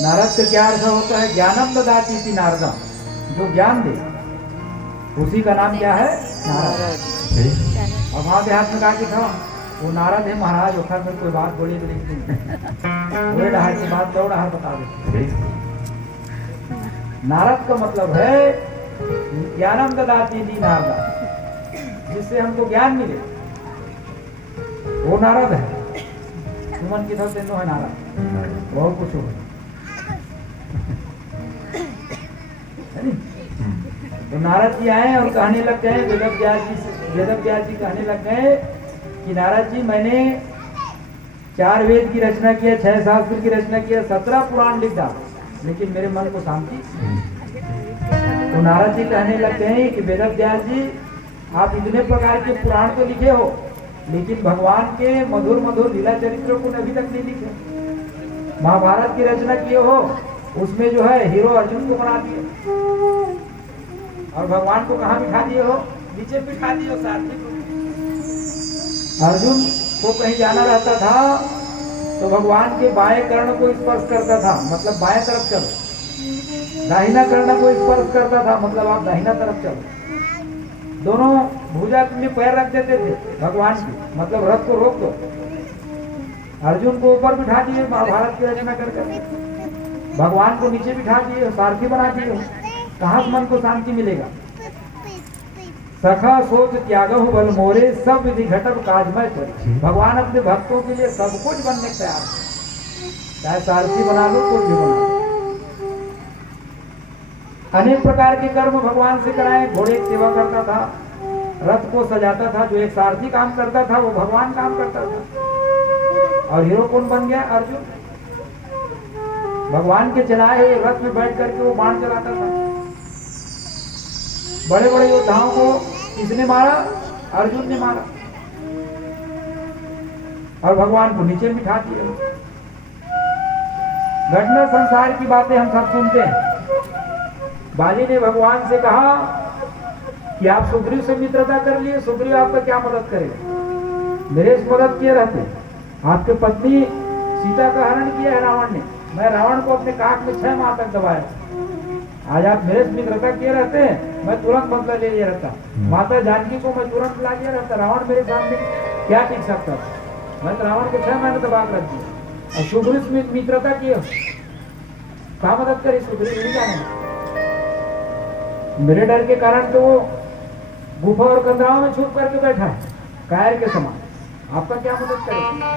नारद का क्या अर्थ होता है? ज्ञानम ददाति इति नारदम, जो ज्ञान दे उसी का नाम क्या है? नारद। और वहां देहात में कहा कि था वो नारद है महाराज, वो फिर कोई बात बोली तो वो डहार की बात दो डहार बता दे। नारद का मतलब है ज्ञानम ददाति इति नारदम, जिससे हमको ज्ञान मिले वो नारद है। सुमन की तरफ से नो है नारद, बहुत कुछ हो तो नारद जी आए और कहने लग गए, वेदव्यास जी कहने लग गए कि नारद जी मैंने 4 वेद की रचना किया, 6 शास्त्र की रचना किया, 17 पुराण लिख डाला, लेकिन मेरे मन को शांति। तो नारद जी कहने लग गए कि वेदव्यास जी आप इतने प्रकार के पुराण तो लिखे हो, लेकिन भगवान के मधुर मधुर लीला चरित्रों को अभी तक नहीं लिखे। महाभारत की रचना किए हो, उसमें जो है हीरो अर्जुन को बना दिए और भगवान को कहाँ बिठा दिए हो? नीचे बिठा दिए हो सारथी को। अर्जुन को कहीं जाना रहता था तो भगवान के बाएं कर्ण को स्पर्श करता था, मतलब बाएं तरफ चलो। दाहिना कर्ण को स्पर्श करता था, मतलब आप दाहिना तरफ चलो। दोनों भुजा में पैर रख देते थे भगवान की, मतलब रथ को रोक दो। अर्जुन को ऊपर बिठा दिए महाभारत की रचना कर भगवान को नीचे बिठा दिए, सारथी बना दिए। कहाँ मन को शांति मिलेगा? सखा सोच त्यागहु बल मोरे, सब विधि घटक काजमय करी। भगवान अपने भक्तों के लिए सब कुछ बनने को तैयार है, चाहे सारथी बना लो कुछ भी बना लो। अनेक प्रकार के कर्म भगवान से कराए। घोड़े की सेवा करता था, रथ को सजाता था, जो एक सारथी काम करता था वो भगवान काम करता था। और हीरो कौन बन गया? अर्जुन। भगवान के चलाए हुए रथ में बैठ करके वो बाण चलाता था। बड़े बड़े योद्धाओं को किसने मारा? अर्जुन ने मारा। और भगवान को नीचे बिठा दिया। घटना संसार की बातें हम सब सुनते हैं। बाली ने भगवान से कहा कि आप सुग्रीव से मित्रता कर लिए, सुग्रीव आपका क्या मदद करेगा? मेरे से मदद किए रहते। आपके पत्नी सीता का हरण किया है रावण ने, मैं रावण को अपने काख में 6 माह तक दबाया। आज आप मेरे से मित्रता किए रहते हैं, मैं तुरंत बदला ले लिया रहता। माता जानकी को मैं तुरंत ला लिया रहता। रावण मेरे सामने क्या टिक सकता था? मैं तो रावण को 6 महीने दबा रख दिया। और सुग्रीव से मित्रता किए, क्या मदद करे? सुग्रीव नहीं जाने। मेरे डर के कारण तो वो गुफा और कंदराओं में छुप करके बैठा है कायर के समान। आपका क्या मदद करेगा?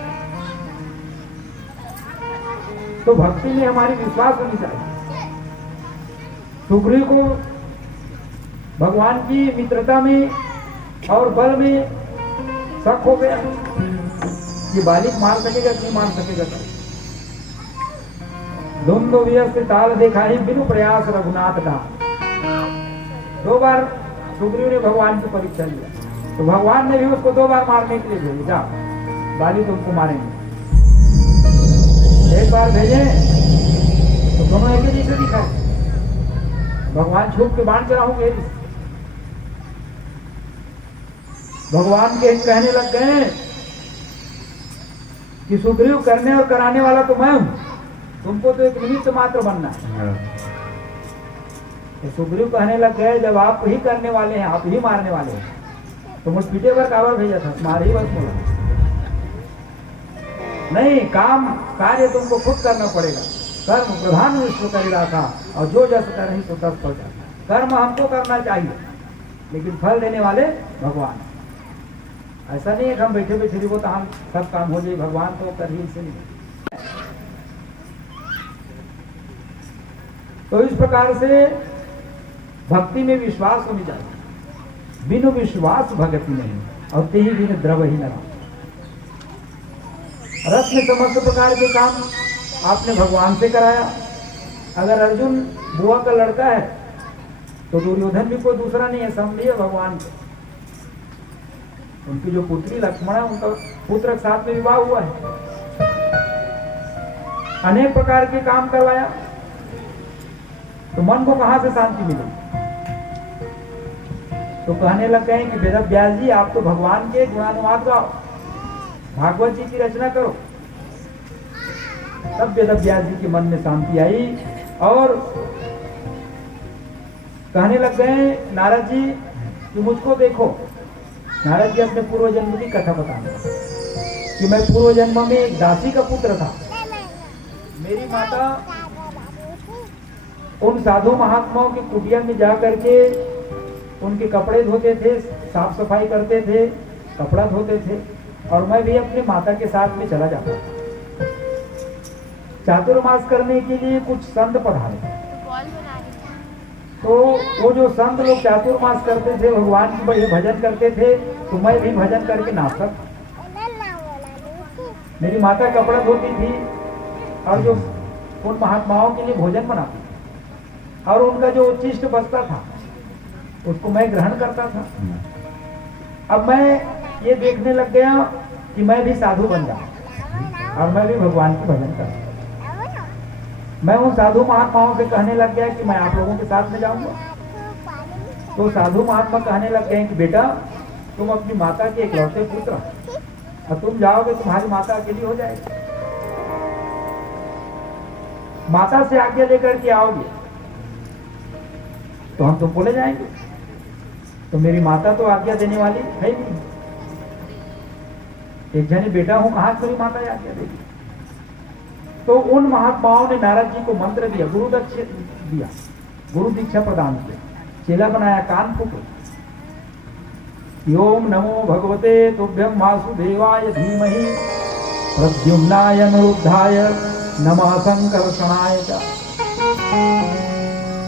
तो भक्ति में हमारी विश्वास होनी चाहिए। सुग्रीव को भगवान की मित्रता में और बल में शक हो गया कि बालिक मार सकेगा कि नहीं मार सकेगा। दोनों व्यस्त ताल देखा ही बिनु प्रयास रघुनाथ का। 2 बार सुग्रीव ने भगवान की परीक्षा लिया तो भगवान ने भी उसको 2 बार मारने के लिए भेजा। जा बाली तुमको मारेंगे। 1 बार भेजे तो दोनों एक ही जैसे दिखाए। भगवान छुप के बाण चलाओगे। भगवान के कहने लग गए कि सुग्रीव करने और कराने वाला तो मैं हूं, तुमको तो एक निमित्त मात्र बनना है। तो सुग्रीव कहने लग गए जब आप ही करने वाले हैं, आप ही मारने वाले हैं, तो मुझ पीटे पर काबर भेजा था? तुम्हारे ही बस बोला नहीं, काम कार्य तुमको खुद करना पड़ेगा। कर्म प्रधान विश्व कर रहा था और जो जस कर रही तो तस पहुंचा। कर्म हमको करना चाहिए, लेकिन फल देने वाले भगवान। ऐसा नहीं है कि हम बैठे बैठे वो तो हम सब काम हो जाए, भगवान तो कर ही से नहीं। तो इस प्रकार से भक्ति में विश्वास होनी चाहिए। बिनु विश्वास भक्ति नहीं, और ते ही बिन द्रव ही न। रथ में समस्त प्रकार के काम आपने भगवान से कराया। अगर अर्जुन बुआ का लड़का है तो दुर्योधन भी कोई दूसरा नहीं है, समझिए भगवान के। उनकी जो पुत्री लक्ष्मण है, उनका पुत्र के साथ में विवाह हुआ है। अनेक प्रकार के काम करवाया, तो मन को कहां से शांति मिलेगी? तो कहने लग गए कि वेदव्यास जी आप तो भगवान के गुणानुवाद गाओ, भागवत जी की रचना करो। तब वेद व्यास जी के मन में शांति आई और कहने लग गए नारद जी कि मुझको देखो। नारद जी अपने पूर्व जन्म की कथा बताने कि मैं पूर्व जन्म में एक दासी का पुत्र था। मेरी माता उन साधु महात्माओं की कुटिया में जा करके उनके कपड़े धोते थे, साफ सफाई करते थे, कपड़ा धोते थे और मैं भी अपने माता के साथ में चला जाता था। चातुर्मास करने के लिए कुछ संत पधारे, तो वो जो संत लोग चातुर्मास करते थे, भगवान की बड़े भजन करते थे, तो मैं भी भजन करके नाचता था। मेरी माता कपड़ा धोती थी और जो उन महात्माओं के लिए भोजन बनाती थी और उनका जो उच्छिष्ट बचता था उसको मैं ग्रहण करता था। अब मैं ये देखने लग गया कि मैं भी साधु बन जाऊं और मैं भी भगवान की भजन करूं। मैं उन साधु महात्माओं से कहने लग गया कि मैं आप लोगों के साथ में जाऊंगा। तो साधु महात्मा कहने लग गए कि बेटा तुम अपनी माता के इकलौते पुत्र और तुम जाओगे तुम्हारी माता अकेली हो जाएगी। माता से आज्ञा लेकर के आओगे तो हम तुमको ले जाएंगे। तो मेरी माता तो आज्ञा देने वाली है नहीं। एक जने बेटा हूं, कहां मेरी माता आज्ञा देगी। तो उन महात्माओं ने नारद जी को मंत्र दिया, गुरु दीक्षा प्रदान किया, चेला बनाया, कान फूको। ओम नमो भगवते तुभ्यं वासुदेवाय धीमहि प्रद्युम्नाय अनिरुद्धाय नमः संकर्षणाय च।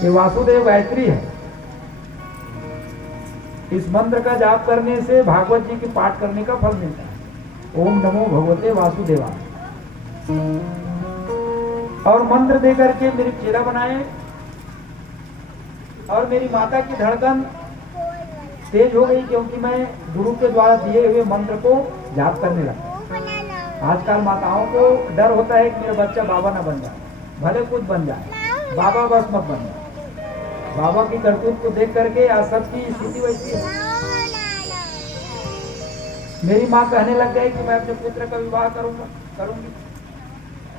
ये वासुदेव गायत्री है। इस मंत्र का जाप करने से भागवत जी के पाठ करने का फल मिलता है। ओम नमो भगवते वासुदेवाय। और मंत्र देकर के मेरी चेला बनाए और मेरी माता की धड़कन तेज हो गई क्योंकि मैं गुरु के द्वारा दिए हुए मंत्र को जाप करने लगा। आजकल माताओं को डर होता है कि मेरा बच्चा बाबा ना बन जाए, भले कुछ बन जाए, बाबा बस मत बन जाए। बाबा की करतूत को देख करके आज सबकी स्थिति वैसी है। मेरी माँ कहने लग गई कि मैं अपने पुत्र का विवाह करूंगी।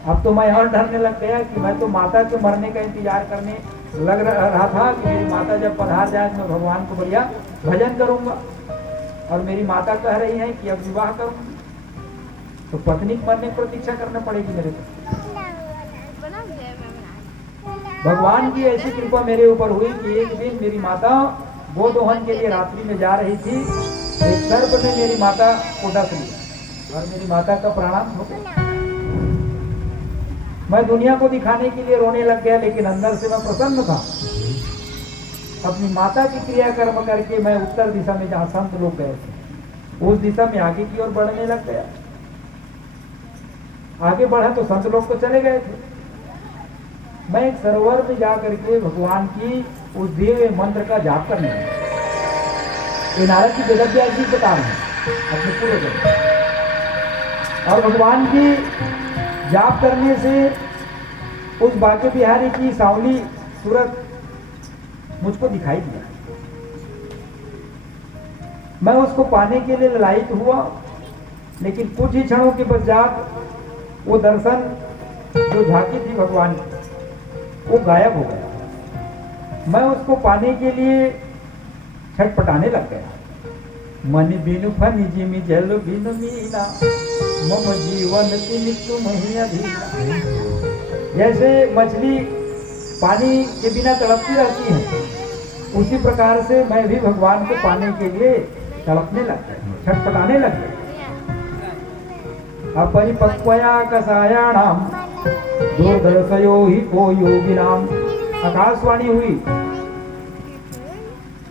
अब तो मैं और डरने लग गया कि मैं तो माता के मरने का इंतजार करने लग रहा था कि मेरी माता जब पधार जाए मैं भगवान को बढ़िया भजन करूंगा। और मेरी माता कह रही है कि अब विवाह करूंगी तो पत्नी के मरने की प्रतीक्षा करना पड़ेगी मेरे को। भगवान की ऐसी कृपा मेरे ऊपर हुई कि एक दिन मेरी माता गोदोहन के लिए रात्रि में जा रही थी। एक सर्प ने मेरी माता को डस लिया और मेरी माता का प्राणांत हो गया। मैं दुनिया को दिखाने के लिए रोने लग गया, लेकिन अंदर से मैं प्रसन्न था। अपनी माता की क्रियाकर्म करके मैं उत्तर दिशा में जहां संत लोग गए थे उस दिशा में आगे की ओर बढ़ने लग गया। आगे बढ़ा तो संत लोग तो चले गए थे। मैं एक सरोवर में जा करके भगवान की उस दिए हुए मंत्र का जाप करने लगा। ये नारद जी वेद व्यास जी बता रहे हैं अपने पूरे जन्म। और भगवान की जाप करने से उस बांके बिहारी की सांवली सूरत मुझको दिखाई दिया। मैं उसको पाने के लिए ललायित हुआ, लेकिन कुछ ही क्षणों के पश्चात वो दर्शन जो झांकी थी भगवान की वो गायब हो गया। मैं उसको पाने के लिए छटपटाने लग गया। मन बिनु फनि जिमि जल बिनु मीना मम जीवन तिनि तुम ही अधीना। जैसे मछली पानी के बिना तड़पती रहती है, उसी प्रकार से मैं भी भगवान को पाने के लिए तड़पने लग गया, छटपटाने लग गया। अपरिपक्वया कसायाणाम दुर्दर्शयो ही को योगिनाम। आकाशवाणी हुई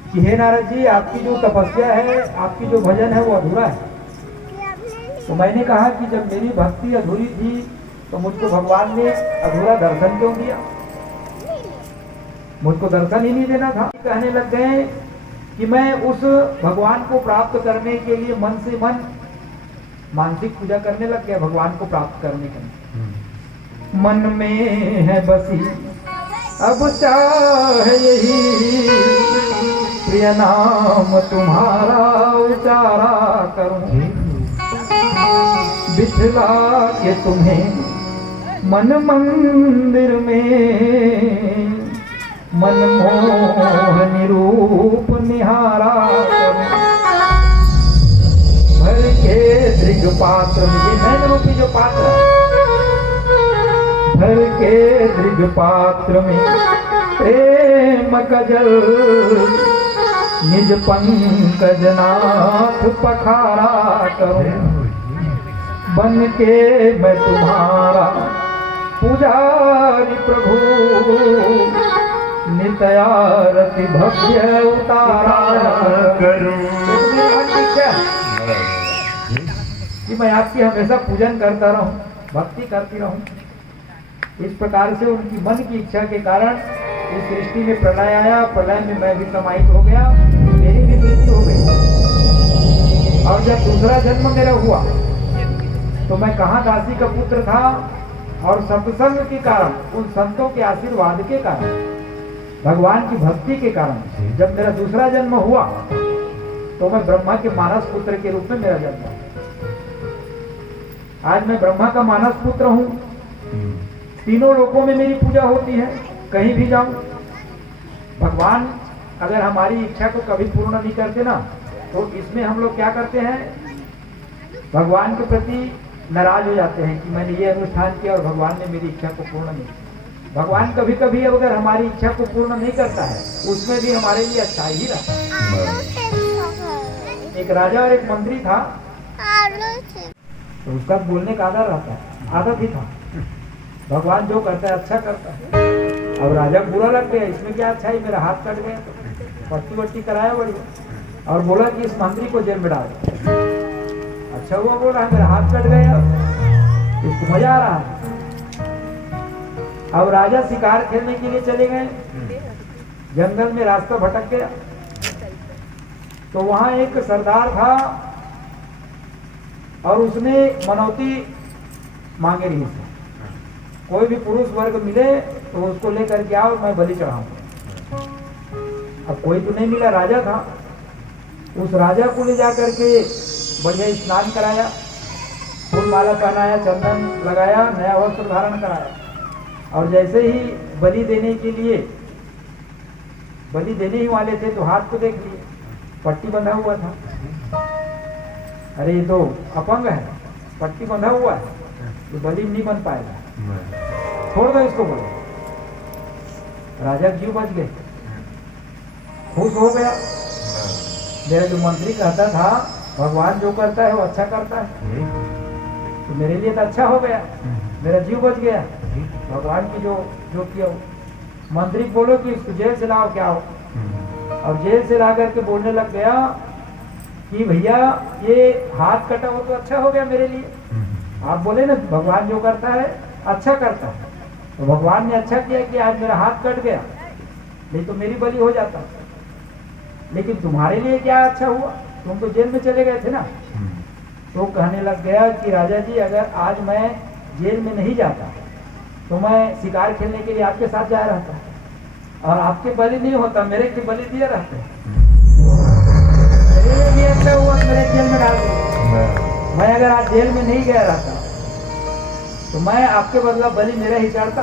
कि हे नारद जी, आपकी जो तपस्या है, आपकी जो भजन है वो अधूरा है। तो मैंने कहा कि जब मेरी भक्ति अधूरी थी तो मुझको भगवान ने अधूरा दर्शन क्यों दिया? मुझको दर्शन ही नहीं देना था। कहने लग गए कि मैं उस भगवान को प्राप्त करने के लिए मन से मन मानसिक पूजा करने लग गया। भगवान को प्राप्त करने के लिए मन में है बसी अब चाहे यही, प्रिय नाम तुम्हारा उचारा करूं, बिठला के तुम्हें मन मंदिर में मनमोहनी रूप निहारा भर के दृग पात्र में, ये नैन रूपी जो पात्र है, भर के दृग पात्र में प्रेम कजल निज पंकज नाथ पखारा करूं, बन के मैं तुम्हारा पुजारी प्रभु, नित्य आरती भव्य उतारा करूं। कि मैं आपकी हमेशा पूजन करता रहूं, भक्ति करती रहूं। इस प्रकार से उनकी मन की इच्छा के कारण इस सृष्टि में प्रलय आया, प्रलय में मैं भी समाहित हो गया, मेरी भी मृत्यु हो गई। और जब दूसरा जन्म मेरा हुआ तो मैं कहाँ दासी का पुत्र था, और सत्संग के कारण, उन संतों के आशीर्वाद के कारण, भगवान की भक्ति के कारण जब मेरा दूसरा जन्म हुआ तो मैं ब्रह्मा के मानस पुत्र के रूप में मेरा जन्म हुआ। आज मैं ब्रह्मा का मानस पुत्र हूँ, तीनों लोकों में मेरी पूजा होती है, कहीं भी जाऊं। भगवान अगर हमारी इच्छा को कभी पूर्ण नहीं करते ना, तो इसमें हम लोग क्या करते हैं, भगवान के प्रति नाराज हो जाते हैं कि मैंने ये अनुष्ठान किया और भगवान ने मेरी इच्छा को पूर्ण नहीं किया। भगवान कभी कभी अगर हमारी इच्छा को पूर्ण नहीं करता है, उसमें भी हमारे लिए अच्छा ही रहता है। एक राजा और एक मंत्री था, तो उसका बोलने का आदर रहता है, आदत ही था। भगवान जो करता है अच्छा करता है। अब राजा बुरा लग गया, इसमें क्या अच्छा है, मेरा हाथ कट गया, पट्टी वट्टी कराया बढ़िया, और बोला कि इस मंत्री को जेल में डाल। अच्छा हुआ बोला, मेरा हाथ कट गया, इसको मजा आ रहा है। अब राजा शिकार खेलने के लिए चले गए, जंगल में रास्ता भटक गया, तो वहां एक सरदार था और उसने मनौती मांगे रही थी, कोई भी पुरुष वर्ग मिले तो उसको लेकर के आओ, मैं बलि चढ़ाऊंगा। अब कोई तो नहीं मिला, राजा था। उस राजा को ले जाकर के बढ़िया स्नान कराया, फूल माला पहनाया, चंदन लगाया, नया वस्त्र धारण कराया, और जैसे ही बलि देने के लिए, बलि देने ही वाले थे तो हाथ को देख लिए, पट्टी बंधा हुआ था। अरे ये तो अपंग है, पट्टी बंधा हुआ है, तो बलि नहीं बन पाएगा, छोड़ दो इसको, बोलो। राजा जीव बच गए, खुश हो गया। मेरा जो मंत्री कहता था भगवान जो करता है वो अच्छा करता है, तो मेरे लिए तो अच्छा हो गया, मेरा जीव बच गया, भगवान की जो जो किया हो। मंत्री बोलो कि इसको जेल से लाओ, क्या हो। और जेल से ला करके बोलने लग गया कि भैया ये हाथ कटा हो तो अच्छा हो गया मेरे लिए। आप बोले ना भगवान जो करता है अच्छा करता है, तो भगवान ने अच्छा किया कि आज मेरा हाथ कट गया, नहीं तो मेरी बलि हो जाता। लेकिन तुम्हारे लिए क्या अच्छा हुआ, तुम तो जेल में चले गए थे ना। तो कहने लग गया कि राजा जी अगर आज मैं जेल में नहीं जाता तो मैं शिकार खेलने के लिए आपके साथ जा रहता, और आपके बलि नहीं होता, मेरे की बलि दिए रहते। मेरे लिए भी अच्छा हुआ, मेरे जेल में डाल दिया। मैं अगर आज जेल में नहीं गया रहता तो मैं आपके बदला बलि मेरा ही चढ़ता।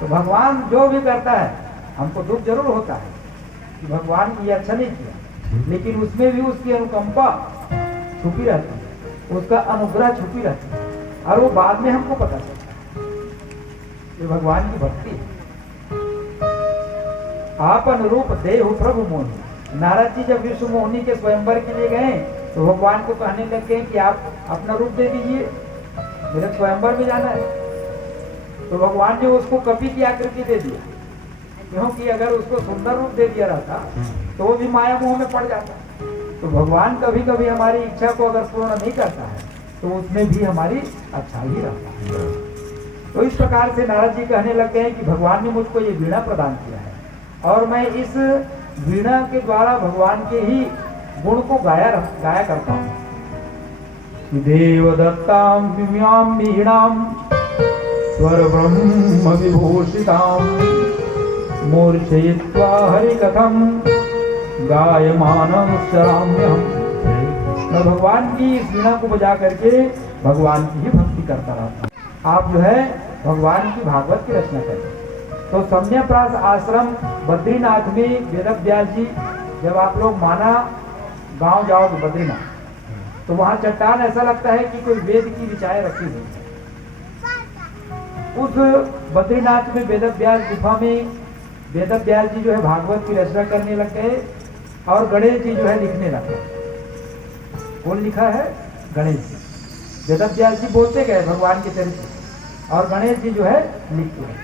तो भगवान जो भी करता है, हमको दुख जरूर होता है कि भगवान ये अच्छा नहीं किया, लेकिन उसमें भी उसकी अनुकंपा छुपी रहती है, उसका अनुग्रह छुपी रहती है, और वो बाद में हमको पता चलता है। ये भगवान की भक्ति है। आप अनुरूप देहु प्रभु मोहिनी। नारद जी जब विश्व मोहिनी के स्वयंवर के लिए गए तो भगवान को कहने लग गए कि आप अपना रूप दे दीजिए, मेरे स्वयंवर में जाना है। तो भगवान ने उसको कपि की आकृति दे दिया, क्योंकि अगर उसको सुंदर रूप दे दिया रहता तो वो भी माया मोह में पड़ जाता। तो भगवान कभी कभी हमारी इच्छा को अगर पूर्ण नहीं करता है तो उसमें भी हमारी अच्छा ही रहता है। तो इस प्रकार से नारद जी कहने लग गए कि भगवान ने मुझको ये वीणा प्रदान किया है, और मैं इस वीणा के द्वारा भगवान के ही गुण को गाया करता हूँ। देवदत्तां विम्यां वीणां स्वर ब्रह्म विभूषितां मूर्छयित्वा हरिकथं गायमानं शराम्यहम्। मैं भगवान की इस वीणा को बजा करके भगवान की ही भक्ति करता रहता हूँ। आप जो है भगवान की भागवत की रचना करें। तो सम्यप्रास आश्रम बद्रीनाथ में वेद व्यास जी, जब आप लोग माना गांव जाओगे बद्रीनाथ, तो वहां चट्टान ऐसा लगता है कि कोई वेद की ऋचाएं रखी हुई है। उस बद्रीनाथ में वेद व्यास गुफा में वेद व्यास जी जो है भागवत की रचना करने लग गए और गणेश जी जो है लिखने लगे। कौन लिखा है? गणेश जी। वेद व्यास जी बोलते गए भगवान के चरित्र और गणेश जी जो है लिखते गए।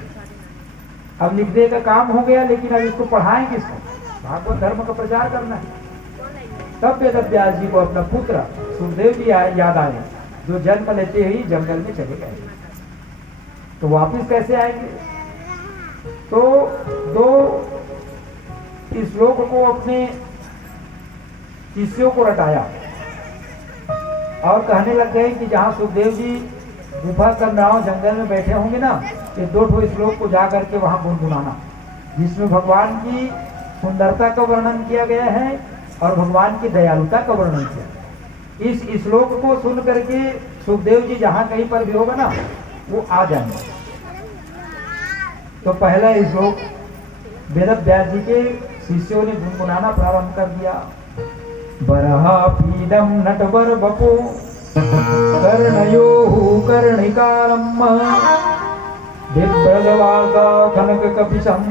अब लिखने का काम हो गया, लेकिन अब इसको पढ़ाएं किसको? भागवत धर्म का प्रचार करना है। तब वेद व्यास जी को अपना पुत्र सुखदेव जी याद आए, जो जन्म लेते ही जंगल में चले गए। तो वापिस कैसे आएंगे? तो दो श्लोक को अपने शिष्यों को रटाया और कहने लग गए कि जहां सुखदेव जी गुफा कन्नाव जंगल में बैठे होंगे ना, ये दो श्लोक को जा करके वहां गुनगुनाना, जिसमें भगवान की सुंदरता का वर्णन किया गया है और भगवान की दयालुता का वर्णन किया। इस श्लोक को सुन करके सुखदेव जी जहां कहीं पर भी होगा ना, वो आ जाएंगे। तो पहला श्लोक वेद व्यास जी के शिष्यों ने गुनगुनाना प्रारंभ कर दिया। बरहा पीडम नटवर बपो कर्णयोः कर्णिकारम् बिभ्रजवासा कनक कपिशं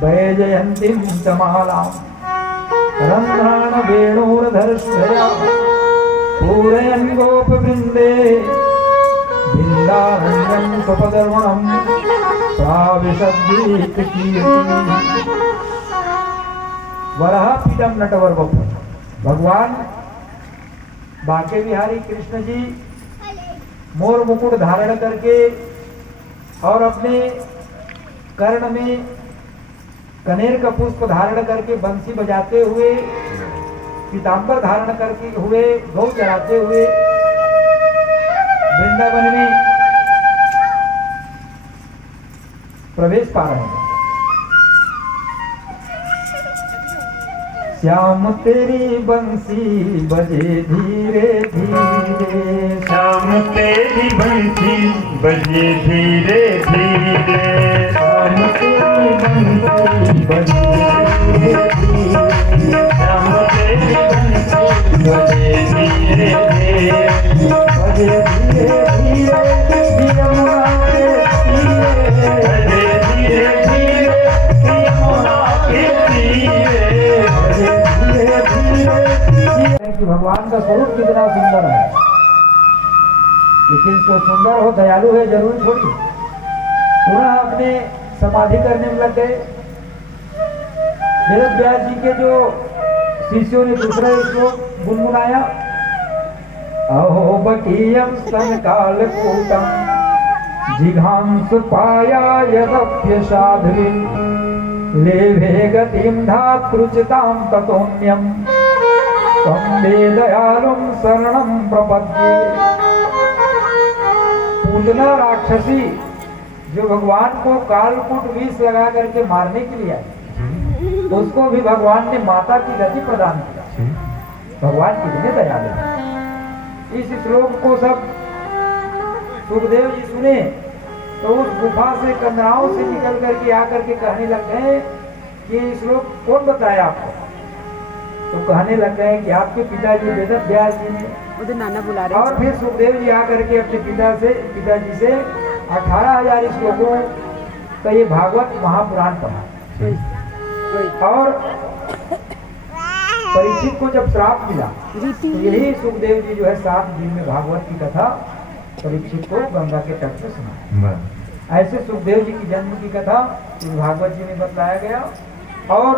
वैजयन्तीं च मालाम् रन्ध्राण वेणोरधर्षया पूरयन् गोपवृन्दे बिन्दारण्यं स्वपदर्वणं प्राविशद्गीतकीर्ति। वरहा पीडम नटवर बपो, भगवान बांके बिहारी कृष्ण जी मोर मुकुट धारण करके और अपने कर्ण में कनेर का पुष्प धारण करके बंसी बजाते हुए, पीतांबर धारण करके हुए, गौ चराते हुए वृंदावन में प्रवेश पा रहे हैं। श्याम तेरी बंसी बजे धीरे धीरे, श्याम तेरी बंसी बजे धीरे धीरे, श्याम तेरी बंसी बजे धीरे धीरे, श्याम तेरी बंसी बजे धीरे धीरे, बजे धीरे धीरे यमुना के तीरे, बजे धीरे धीरे यमुना के तीरे। कि भगवान का स्वरूप कितना सुंदर है, लेकिन तो सुंदर हो, दयालु है जरूरी थोड़ी। पुनः अपने समाधि करने में लग गए। वेद व्यास जी के जो शिष्यों ने दूसरा श्लोक गुनगुनाया। अहो बकीयम स्तन काल कूटम जिघांसु पाया यदप्य साध्वी लेभे गतिम धातृचिताम ततोन्यम तम दयालुम शरणम प्रपद्ये। पूतना राक्षसी जो भगवान को कालकूट विष लगा करके मारने के लिए आई, उसको भी भगवान ने माता की गति प्रदान किया। भगवान कितने दयालु हैं। इस श्लोक को सब सुखदेव जी सुने तो उस गुफा से कंदराओं से निकल करके आकर के कहने लग गए कि ये श्लोक कौन बताया आपको? तो कहने लग गए कि आपके पिताजी वेद व्यास जी ने। मुझे नाना बुला रहे और फिर सुखदेव जी आकर के अपने पिताजी से 18,000 श्लोकों का ये भागवत महापुराण पढ़ा। और परीक्षित को जब श्राप मिला तो यही सुखदेव जी जो है 7 दिन में भागवत की कथा परीक्षित को गंगा के तट पर सुना। ऐसे सुखदेव जी की जन्म की कथा भागवत जी में बताया गया। और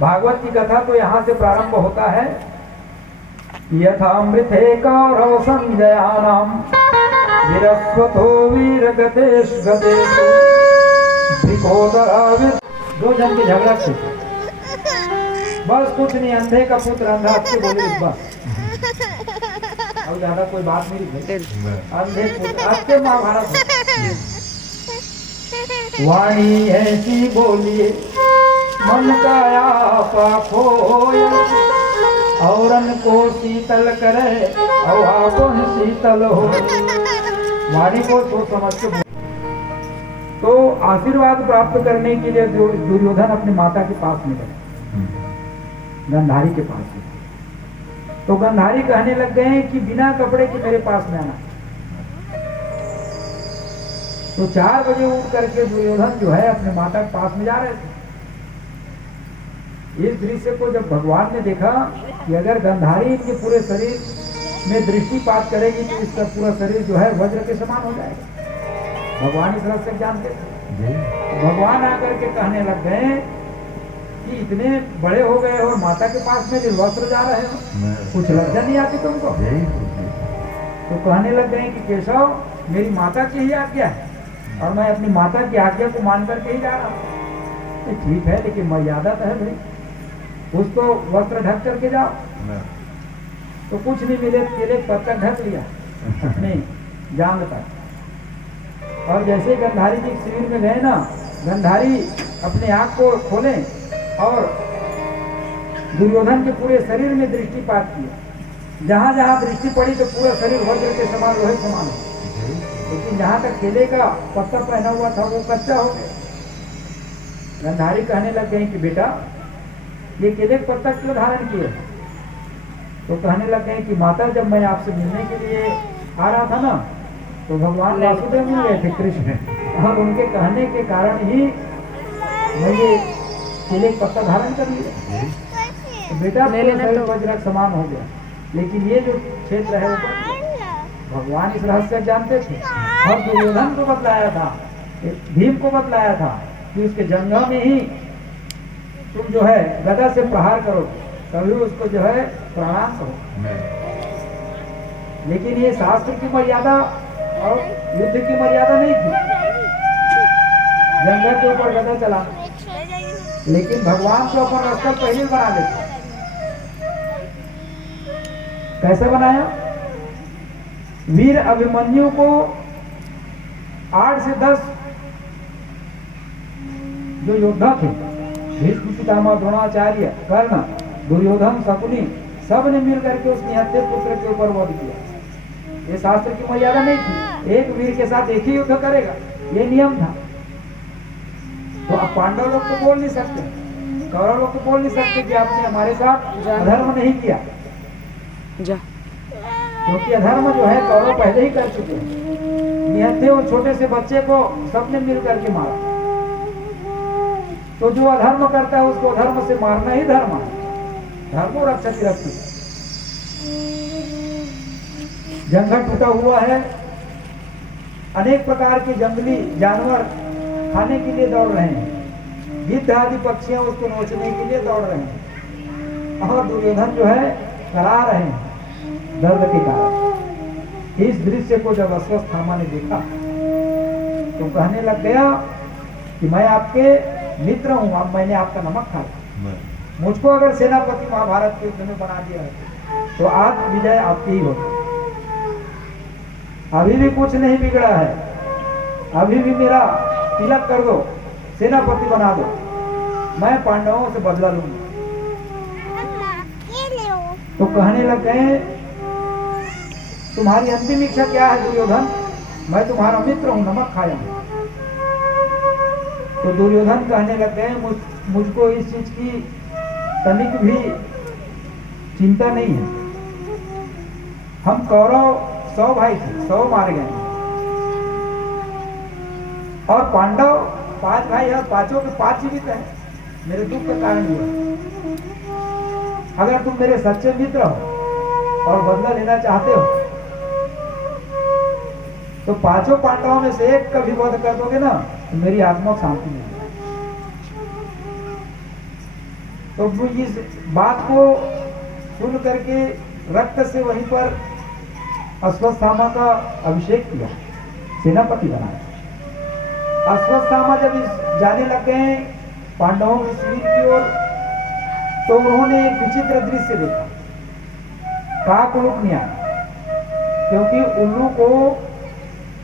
भागवत की कथा तो यहाँ से प्रारंभ होता है। यथामृते कौरव संजयानाम विरस्वतो वीरगतेश गतेषु धिकोदराविद। 2 जन के झगड़ा थे, बस कुछ नहीं, अंधे का पुत्र अंधा आपसे बोले बस, और ज्यादा कोई बात नहीं रही। अंधे पुत्र आपके महाभारत वाणी ऐसी बोलिए मन का आपा खोया, औरन को शीतल करे और आपन शीतल हो। वाणी को सोच समझ के बोले। तो आशीर्वाद प्राप्त करने के लिए दुर्योधन अपनी माता के पास में गए, गंधारी के पास में। तो गंधारी कहने लग गए कि बिना कपड़े के मेरे पास में आना। तो 4 बजे उठ करके दुर्योधन जो है अपने माता के पास में जा रहे थे। इस दृश्य को जब भगवान ने देखा कि अगर गंधारी इनके पूरे शरीर में दृष्टिपात करेगी तो इसका पूरा शरीर जो है वज्र के समान हो जाएगा। भगवान इस रहस्य जानते थे। तो भगवान आकर के कहने लग गए कि इतने बड़े हो गए और माता के पास में निर्वस्त्र जा रहे हो, कुछ लज्जा नहीं आती तुमको? तो कहने लग गए कि केशव, मेरी माता की ही आज्ञा है और मैं अपनी माता की आज्ञा को मान करके ही जा रहा हूँ। ठीक है, लेकिन मर्यादा तो है भाई, उसको वस्त्र ढक करके जाओ। तो कुछ नहीं मिले, केले पत्ता ढक लिया नहीं जांग तक। और जैसे गंधारी जी शिविर में गए ना, गंधारी अपने आंख को खोले और दुर्योधन के पूरे शरीर में दृष्टिपात किया। जहां जहां दृष्टि पड़ी तो पूरा शरीर वज्र के समान, लोहे समान हो। लेकिन जहां तक केले का पत्ता पहना हुआ था वो कच्चा हो गया। गंधारी कहने लग गए कि बेटा, ये केले का पत्ता क्यों धारण किए? तो कहने लग गए कि माता, जब मैं आपसे मिलने के लिए आ रहा था ना, तो भगवान वासुदेव मिल गए थे कृष्ण, और उनके कहने के कारण ही मैं ये केले का पत्ता धारण कर लिया। तो बेटा तो वज्र समान हो गया, लेकिन ये जो क्षेत्र है वो भगवान इस रहस्य जानते थे। और दुर्योधन को बतलाया था, भीम को बतलाया था कि उसके जंघा में ही तुम जो है गदा से प्रहार करो, तभी उसको जो है प्रणाम करो। लेकिन ये शास्त्र की मर्यादा और युद्ध की मर्यादा नहीं थी, जंगल के ऊपर गदा चलाना। लेकिन भगवान तो अपन रास्ता पहले बना लेते। कैसे बनाया? वीर अभिमन्यु को 8 से 10 जो योद्धा थे, भीष्म, पितामह, द्रोणाचार्य, कर्ण, दुर्योधन, शकुनी, सब ने मिलकर के उस निहत्थे पुत्र के ऊपर वध किया। ये शास्त्र की मर्यादा नहीं थी, एक वीर के साथ एक ही युद्ध करेगा, ये नियम था। तो अब पांडव लोग तो बोल नहीं सकते, कौरव लोग तो बोल नहीं सकते कि आपने हमारे साथ अधर्म नहीं किया, क्योंकि अधर्म जो है कौरव पहले ही कर चुके हैं। निहत्थे और छोटे से बच्चे को सबने मिल करके मारा। तो जो अधर्म करता है उसको अधर्म से मारना ही धर्म है। धर्मो रक्षति रक्षित। जंगल टूटा हुआ है, अनेक प्रकार के जंगली जानवर खाने के लिए दौड़ रहे हैं, गिद्ध आदि पक्षियां उसको नोचने के लिए दौड़ रहे हैं, और दुर्योधन जो है करा रहे हैं दर्द के कारण। इस दृश्य को जब अश्वत्थामा ने देखा तो कहने लग गया कि मैं आपके मित्र हूं, अब मैंने आपका नमक खाया। मुझको अगर सेनापति महाभारत के युद्ध में बना दिया है तो आज विजय आपकी ही होगी। अभी भी कुछ नहीं बिगड़ा है, अभी भी मेरा तिलक कर दो, सेनापति बना दो, मैं पांडवों से बदला लूंगा। तो कहने लग गए, तुम्हारी अंतिम इच्छा क्या है दुर्योधन? मैं तुम्हारा मित्र हूं, नमक खाया हूं। तो दुर्योधन कहने लग गए, मुझको इस चीज की तनिक भी चिंता नहीं है। हम कौरव 100 भाई थे, 100 मारे गए, और पांडव 5 भाई हैं, पांचों के 5 जीवित हैं। मेरे दुख का कारण हुआ। अगर तुम मेरे सच्चे मित्र हो और बदला लेना चाहते हो तो 5 पांडवों में से एक का भी वध कर दोगे ना, तो मेरी आत्मा को शांति मिलेगी। तो वो इस बात को सुन करके रक्त से वहीं पर अश्वत्थामा का अभिषेक किया, सेनापति बनाया। अश्वत्थामा जब जाने लग गए पांडवों के शिविर की ओर, तो उन्होंने एक विचित्र दृश्य देखा। काक उल्लू नहीं आया, क्योंकि उल्लू को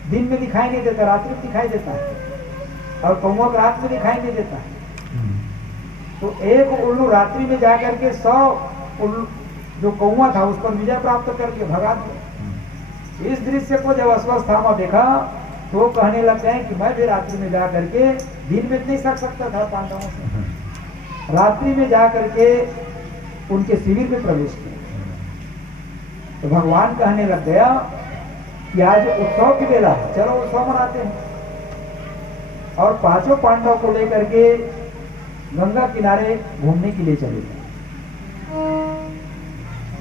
दिन में दिखाई नहीं देता, रात्रि में दिखाई देता है, और कौवा रात में दिखाई नहीं देता है। तो एक उल्लू रात्रि में जाकर के 100 उल्लू जो कौवा था उस पर विजय प्राप्त करके भगा दिया। इस दृश्य को जब अश्वत्थामा देखा तो कहने लग गए कि मैं भी रात्रि में जा करके, दिन में नहीं सक सकता था पांडवों से, रात्रि में जा करके उनके शिविर में प्रवेश किया। तो भगवान कहने लग गया कि आज उत्सव की बेला है, चलो उत्सव मनाते हैं। और पांचों पांडव को लेकर के गंगा किनारे घूमने के लिए चले गए।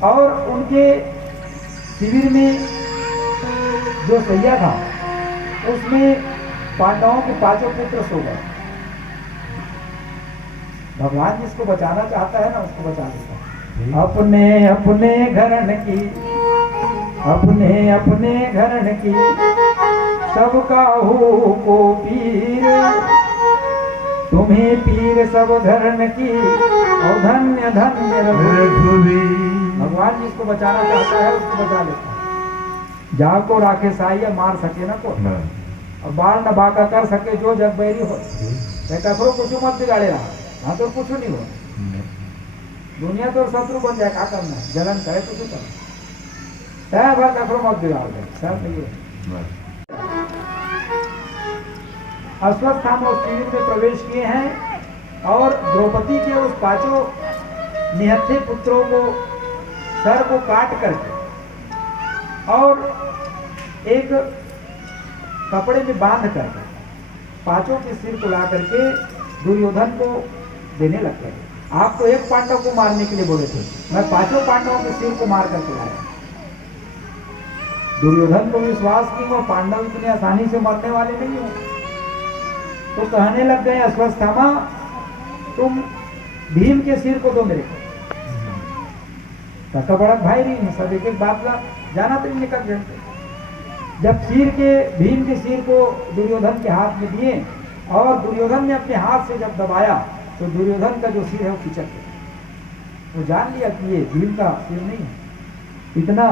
और उनके शिविर में जो सैया था उसमें पांडवों के पांचों पुत्र सो गए। भगवान जिसको बचाना चाहता है ना उसको बचा लेता है। अपने अपने घरन की, अपने अपने घरन की, सबका हो को पीर, तुम्हें पीर सब धरन की, और धन्य धन्य रघुवीर। भगवान जिसको बचाना चाहता है उसको बचा लेता है। जा को राखे साइया मार सके ना को, और बाल न बाका कर सके जो जग बैरी हो। ककरो कुछ मत बिगाड़े रहा, हाँ तो कुछ नहीं हो। दुनिया तो शत्रु बन जाए, क्या करना है, जलन करे तो कर, तय भर ककरो मत बिगाड़ दे, सब नहीं है। अश्वत्थामा उस शिविर में प्रवेश किए हैं और द्रौपदी के उस पांचों निहत्थे पुत्रों को सर को काट करके और एक कपड़े में बांध करके पांचों के सिर को ला करके दुर्योधन को देने लग गए। आप तो एक पांडव को मारने के लिए बोले थे, मैं पांचों पांडवों के सिर को मार करके लाया। दुर्योधन को विश्वास कि वो पांडव इतने आसानी से मरने वाले नहीं हो, तो कहने लग गए अश्वत्थामा तुम भीम के सिर को दो मेरे को। काका बड़ा भाई नहीं है, सब एक एक बात का जाना तो निकल गए। जब भीम के सिर को दुर्योधन के हाथ में दिए और दुर्योधन ने अपने हाथ से जब दबाया तो दुर्योधन का जो सिर है वो खिंचक गया। वो जान लिया कि ये भीम का सिर नहीं है, इतना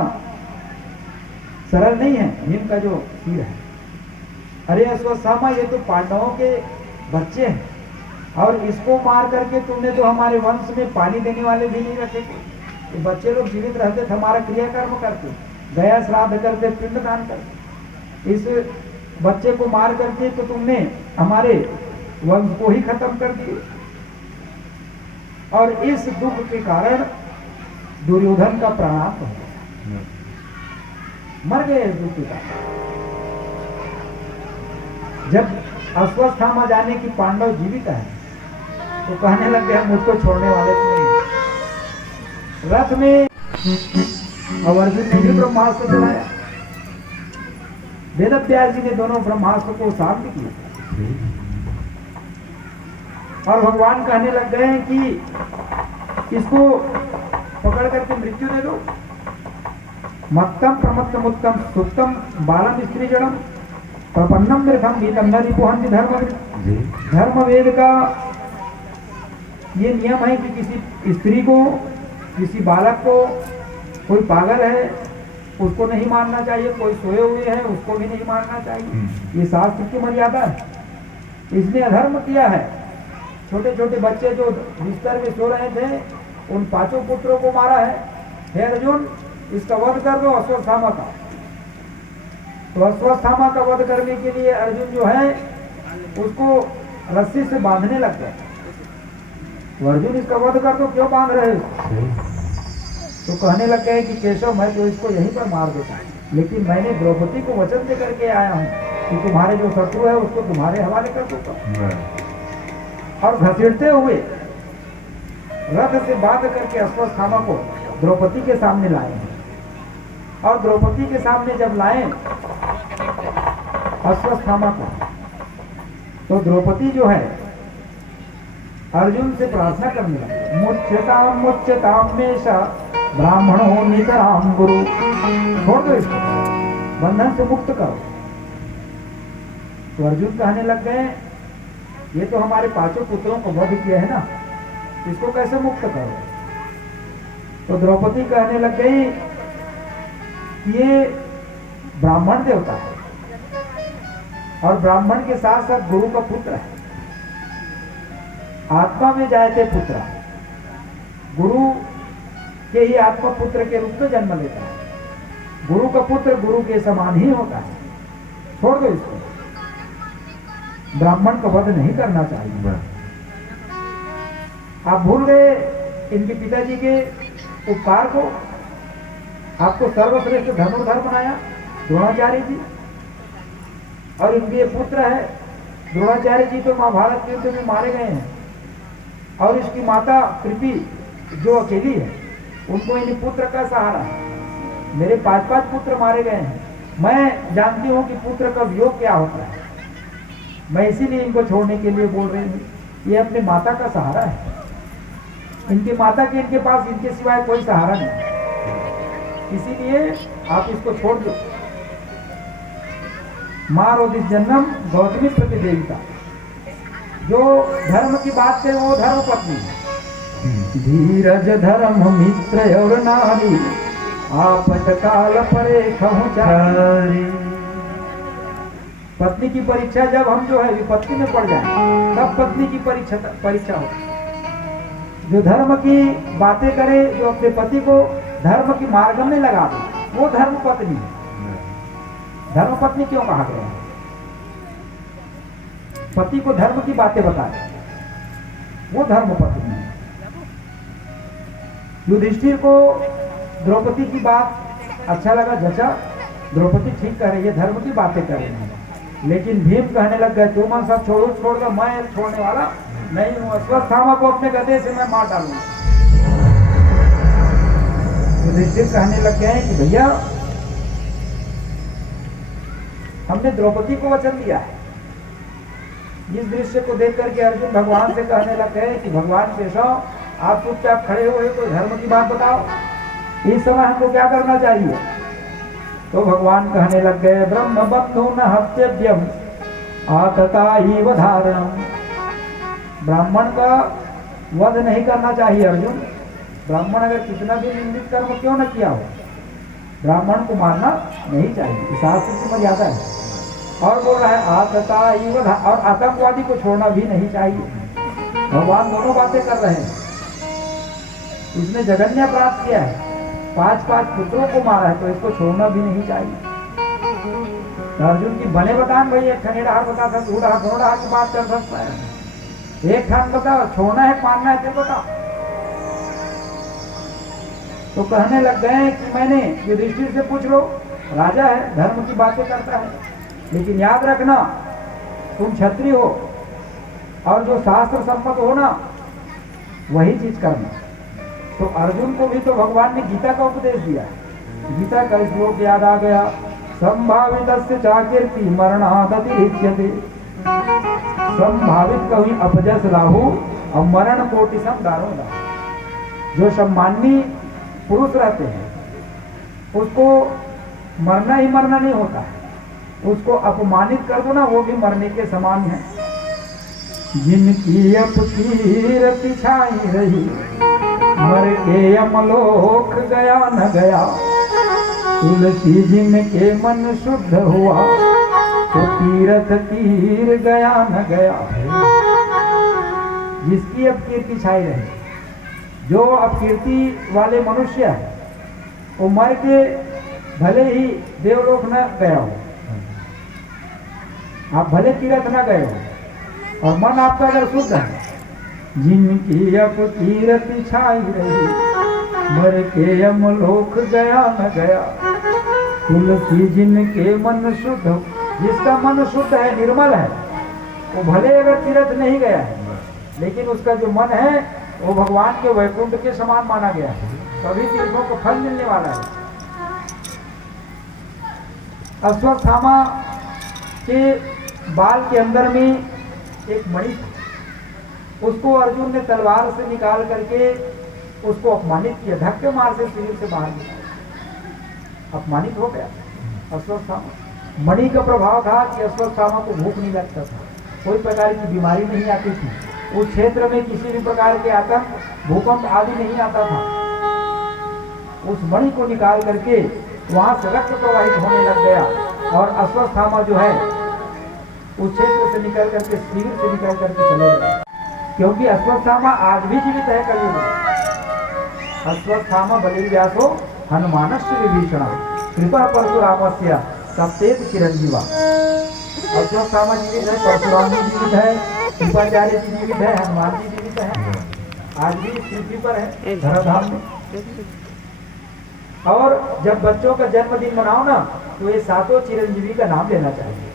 सरल नहीं है भीम का जो सिर है। अरे अश्वत्थामा ये तो पांडवों के बच्चे हैं और इसको मार करके तुमने तो हमारे वंश में पानी देने वाले भी नहीं रखे। ये बच्चे लोग जीवित रहते थे, हमारा क्रियाकर्म करते, गया श्राद्ध करते, पिंडदान करते। इस बच्चे को मार करके तो तुमने हमारे वंश को ही खत्म कर दिए। और इस दुख के कारण दुर्योधन का प्राणांत हो गया, मर गए इस दुख के कारण। जब अश्वत्थामा जाने की पांडव जीवित है तो कहने लग गए मुझको छोड़ने वाले तो नहीं। रथ में और अर्जुन ने भी ब्रह्मास्त्र चलाया, वेदव्यास जी ने दोनों ब्रह्मास्त्र को शांत किया। और भगवान कहने लग गए कि इसको पकड़ करके मृत्यु दे दो। मत्तम प्रमत्तम उत्तम सुत्तम बालम स्त्री जड़म प्रपन्नम मृथम गीतम न रिपुहन्ति धर्म वेद का ये नियम है कि किसी स्त्री को, किसी बालक को, कोई पागल है उसको नहीं मारना चाहिए, कोई सोए हुए हैं उसको भी नहीं मारना चाहिए। ये शास्त्र की मर्यादा है। इसने अधर्म किया है। छोटे छोटे बच्चे जो बिस्तर में सो रहे थे उन पांचों पुत्रों को मारा है। हे अर्जुन इसका वध कर दो अश्वत्थामा का। तो अश्वत्थामा का वध करने के लिए अर्जुन जो है उसको रस्सी से बांधने लग गए। तो अर्जुन इसका वध कर दो, क्यों बांध रहे हो? तो कहने लग गए कि केशव मैं तो इसको यहीं पर मार देता, लेकिन मैंने द्रौपदी को वचन दे करके आया हूँ कि तुम्हारे जो शत्रु है उसको तुम्हारे हवाले कर दूंगा। और घसीटते हुए रथ से बांध करके अश्वत्थामा को द्रौपदी के सामने लाए हैं। और द्रौपदी के सामने जब लाए अश्वत्थामा को तो द्रौपदी जो है अर्जुन से प्रार्थना करने लगी, मुच्यताम मुच्यताम मेषा ब्राह्मणों नितराम गुरु। छोड़ दो इसको, बंधन से मुक्त करो। तो अर्जुन कहने लग गए ये तो हमारे पांचों पुत्रों को वध किया है ना, इसको कैसे मुक्त करो? तो द्रौपदी कहने लग गई ये ब्राह्मण देवता है और ब्राह्मण के साथ साथ गुरु का पुत्र है। आत्मा में जायते पुत्र, गुरु के ही आत्मा पुत्र के रूप में जन्म लेता है। गुरु का पुत्र गुरु के समान ही होता है। छोड़ दो इसको, ब्राह्मण का वध नहीं करना चाहिए। आप भूल गए इनके पिताजी के उपकार को। आपको सर्वश्रेष्ठ धनुर्धर बनाया द्रोणाचार्य जी, और इनके पुत्र है द्रोणाचार्य जी तो महाभारत के युद्ध में मारे गए हैं, और इसकी माता कृति जो अकेली है उनको इन पुत्र का सहारा है। मेरे 5 पुत्र मारे गए हैं। मैं जानती हूँ कि पुत्र का वियोग क्या होता है, मैं इसीलिए इनको छोड़ने के लिए बोल रही हूँ। ये अपने माता का सहारा है, इनके माता के इनके पास इनके सिवाय कोई सहारा नहीं, इसीलिए आप इसको छोड़ दो। मारोदित जन्म गौतमी प्रति देविता, जो धर्म की बात करे वो धर्म पत्नी है। धीरज धर्म मित्र और नारी, आपत काल परे खहुचारी। पत्नी की परीक्षा जब हम जो है विपत्ति में पड़ जाए तब पत्नी की परीक्षा हो। जो धर्म की बातें करे, जो अपने पति को धर्म की मार्ग में लगा दे, वो धर्म पत्नी है। धर्म पत्नी क्यों कहा गया है? पति को धर्म की बातें बताए, वो धर्म पत्नी है। युधिष्ठिर को द्रौपदी की बात अच्छा लगा, जचा, द्रौपदी ठीक कह रही है, धर्म की बातें कर रही है। लेकिन भीम कहने लग गए तुम सब छोड़ो, छोड़ दो, मैं छोड़ने वाला नहीं हूं। अश्वत्थामा को अपने गधे से मैं मार डालूंगा। युधिष्ठिर कहने लग गए कि भैया हमने द्रौपदी को वचन दिया है। इस दृश्य को देख करके अर्जुन भगवान से कहने लग गए कि भगवान केशव, आप चुपचाप खड़े हुए कोई धर्म की बात बताओ, इस समय हमको क्या करना चाहिए? तो भगवान कहने लग गए ब्रह्म बंधु न हत्यव्यम आतताईव धारणम। ब्राह्मण का वध नहीं करना चाहिए अर्जुन। ब्राह्मण अगर कितना भी निंदित कर्म क्यों न किया हो, ब्राह्मण को मारना नहीं चाहिए, शास्त्र की मर्यादा है। और बोल रहा है आतताईव, और आतंकवादी को छोड़ना भी नहीं चाहिए। भगवान दोनों बातें कर रहे हैं। इसने जगन्य प्राप्त किया है, 5 पुत्रों को मारा है, तो इसको छोड़ना भी नहीं चाहिए। तो अर्जुन की बने बतान भाई, एक खनेड़ा बता था, दूढ़ा घोड़ा की बात कर सकता है। एक खान बताओ, छोड़ना है मारना है, फिर बताओ। तो कहने लग गए कि मैंने युधिष्ठिर से पूछ लो, राजा है, धर्म की बातें करता है, लेकिन याद रखना तुम क्षत्रिय हो, और जो शास्त्र संपन्न हो ना वही चीज करना। तो अर्जुन को भी तो भगवान ने गीता का उपदेश दिया है। गीता का श्लोक याद आ गया, संभावित चाकीर्ति मरणादतिरिच्यते। संभावित कवि अपजस राहु और मरण कोटि सम दारुण। जो सम्मानी पुरुष रहते हैं उसको मरना ही मरना नहीं होता है, उसको अपमानित कर दो ना, वो भी मरने के समान है। जिनकी अपकीर्ति छाई रही, मर के यमलोक गया न गया। तुलसी जिनके मन शुद्ध हुआ, तो तीरथ तीर गया न गया। जिसकी अपकीर्ति छाई रही, जो अपकीर्ति वाले मनुष्य है, वो मर के भले ही देवलोक न गया हो, आप भले तीर्थ न गए हो, और मन आपका अगर शुद्ध है, जिनकी अपकीर्ति छाई रही, मर के यमलोक गया न गया। तुलसी जिनके मन शुद्ध, जिसका मन शुद्ध है, निर्मल है, वो भले अगर तीर्थ नहीं गया है, लेकिन उसका जो मन है वो भगवान के वैकुंठ के समान माना गया है, सभी तीर्थों को फल मिलने वाला है। अश्वत्थामा के बाल के अंदर में एक मणि था, उसको अर्जुन ने तलवार से निकाल करके उसको अपमानित किया, धक्के मार से शरीर से बाहर निकाला, अपमानित हो गया अश्वत्थामा। मणि का प्रभाव था कि अश्वत्थामा को भूख नहीं लगता था, कोई प्रकार की बीमारी नहीं आती थी, उस क्षेत्र में किसी भी प्रकार के आतंक, भूकंप आदि नहीं आता था। उस मणि को निकाल करके वहां से रक्त प्रवाहित होने लग गया, और अश्वत्थामा जो है उस क्षेत्र से निकल करके, शिविर से निकल करके चले गए। क्योंकि अश्वत्थामा आज भी जीवित है कलयुग में। अश्वत्थामा बलिर्व्यासो हनुमानस्य विभीषण। कृपा परशुरामस्य सप्तेत चिरंजीवा। अश्वत्थामा जीवित है, परशुराम जी जीवित है, कृपाचार्य जी जीवित है, हनुमान जी जीवित है, आज भी इस पृथ्वी पर है धराधाम में। और जब बच्चों का जन्मदिन मनाओ ना तो ये सातों चिरंजीवी का नाम लेना चाहिए।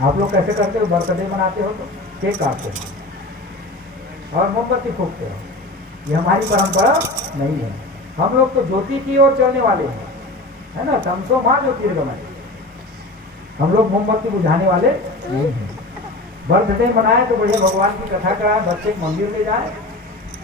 आप लोग कैसे करते हो? बर्थडे मनाते हो तो केक काटते हो और मोमबत्ती फूकते हो, ये हमारी परंपरा नहीं है। हम लोग तो ज्योति की ओर चलने वाले हैं, है ना, तमसो मां ज्योतिर्गमय। हम लोग मोमबत्ती बुझाने वाले नहीं हैं। बर्थडे मनाए तो बढ़िया भगवान की कथा कराए, बच्चे मंदिर में जाए,